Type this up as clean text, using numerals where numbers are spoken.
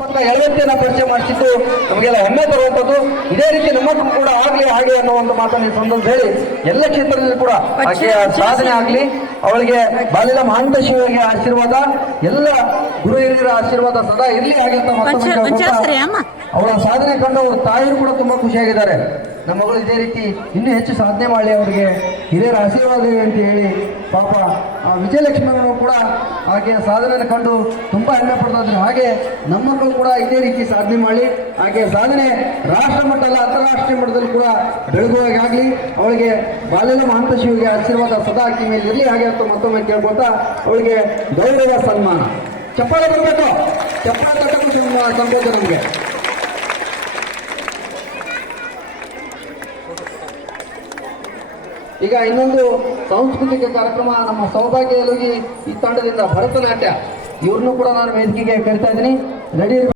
ಎಳವತ್ತಿನ ಪರಿಚಯ ಮಾಡಿಸಿದ್ದು ನಮಗೆಲ್ಲ ಹೆಮ್ಮೆ ತರುವಂತದ್ದು. ಇದೇ ರೀತಿ ನಮ್ಮ ಕೂಡ ಆಗ್ಲಿ ಹಾಗೆ ಅನ್ನೋ ಒಂದು ಮಾತನ್ನು ಸಂದರ್ಭ ಹೇಳಿ ಎಲ್ಲ ಕ್ಷೇತ್ರದಲ್ಲಿ ಕೂಡ ಆಕೆಯ ಸಾಧನೆ ಆಗ್ಲಿ, ಅವಳಿಗೆ ಬಾಲ್ಯದ ಮಹಾಂತ ಶಿವರಿಗೆ ಆಶೀರ್ವಾದ, ಎಲ್ಲ ಗುರು ಹಿರಿಯರ ಆಶೀರ್ವಾದ ಸದಾ ಇರ್ಲಿ ಹಾಗೆ ಅಂತ ಅವಳ ಸಾಧನೆ ಕಂಡು ಅವರ ತಾಯಿಯರು ಕೂಡ ತುಂಬಾ ಖುಷಿಯಾಗಿದ್ದಾರೆ. ನಮ್ಮ ಮಗಳು ಇದೇ ರೀತಿ ಇನ್ನೂ ಹೆಚ್ಚು ಸಾಧನೆ ಮಾಡಿ ಅವರಿಗೆ ಹಿರಿಯರ ಆಶೀರ್ವಾದ ಅಂತ ಹೇಳಿ ಪಾಪ ವಿಜಯಲಕ್ಷ್ಮಿಯವರು ಕೂಡ ಆಕೆಯ ಸಾಧನೆಯನ್ನು ಕಂಡು ತುಂಬಾ ಹೆಮ್ಮೆ ಪಡ್ತಾ ಇದ್ರು. ಹಾಗೆ ನಮ್ಮ ಮಕ್ಕಳು ಕೂಡ ಇದೇ ರೀತಿ ಸಾಧನೆ ಮಾಡಿ ಆಕೆಯ ಸಾಧನೆ ರಾಷ್ಟ್ರ ಮಟ್ಟ ಅಲ್ಲ ಅಂತಾರಾಷ್ಟ್ರೀಯ ಮಟ್ಟದಲ್ಲಿ ಕೂಡ ಬೆಳಗುವಾಗಲಿ, ಅವಳಿಗೆ ಬಾಲ್ಯದ ಮಹಾಂತ ಶಿವಗೆ ಆಶೀರ್ವಾದ ಸದಾ ಆಕೆ ಮೇಲೆ ಇರಲಿ ಹಾಗೆ ಅಂತ ಮತ್ತೊಮ್ಮೆ ಕೇಳ್ಕೊತಾ ಅವಳಿಗೆ ಗೌರವ ಸನ್ಮಾನ ಚಪ್ಪಾಳೆ ಬರಬೇಕು. ಚಪ್ಪಾಳೆ ತಗೊಂಡು ಸಂಬೋಧ ನಮಗೆ. ಈಗ ಇನ್ನೊಂದು ಸಾಂಸ್ಕೃತಿಕ ಕಾರ್ಯಕ್ರಮ ನಮ್ಮ ಸೌಭಾಗ್ಯ ಎಲುಗಿ ಈ ತಂಡದಿಂದ ಭರತನಾಟ್ಯ, ಇವ್ರನ್ನೂ ಕೂಡ ನಾನು ವೇದಿಕೆಗೆ ಕರಿತಾ ಇದ್ದೀನಿ. ರೆಡಿ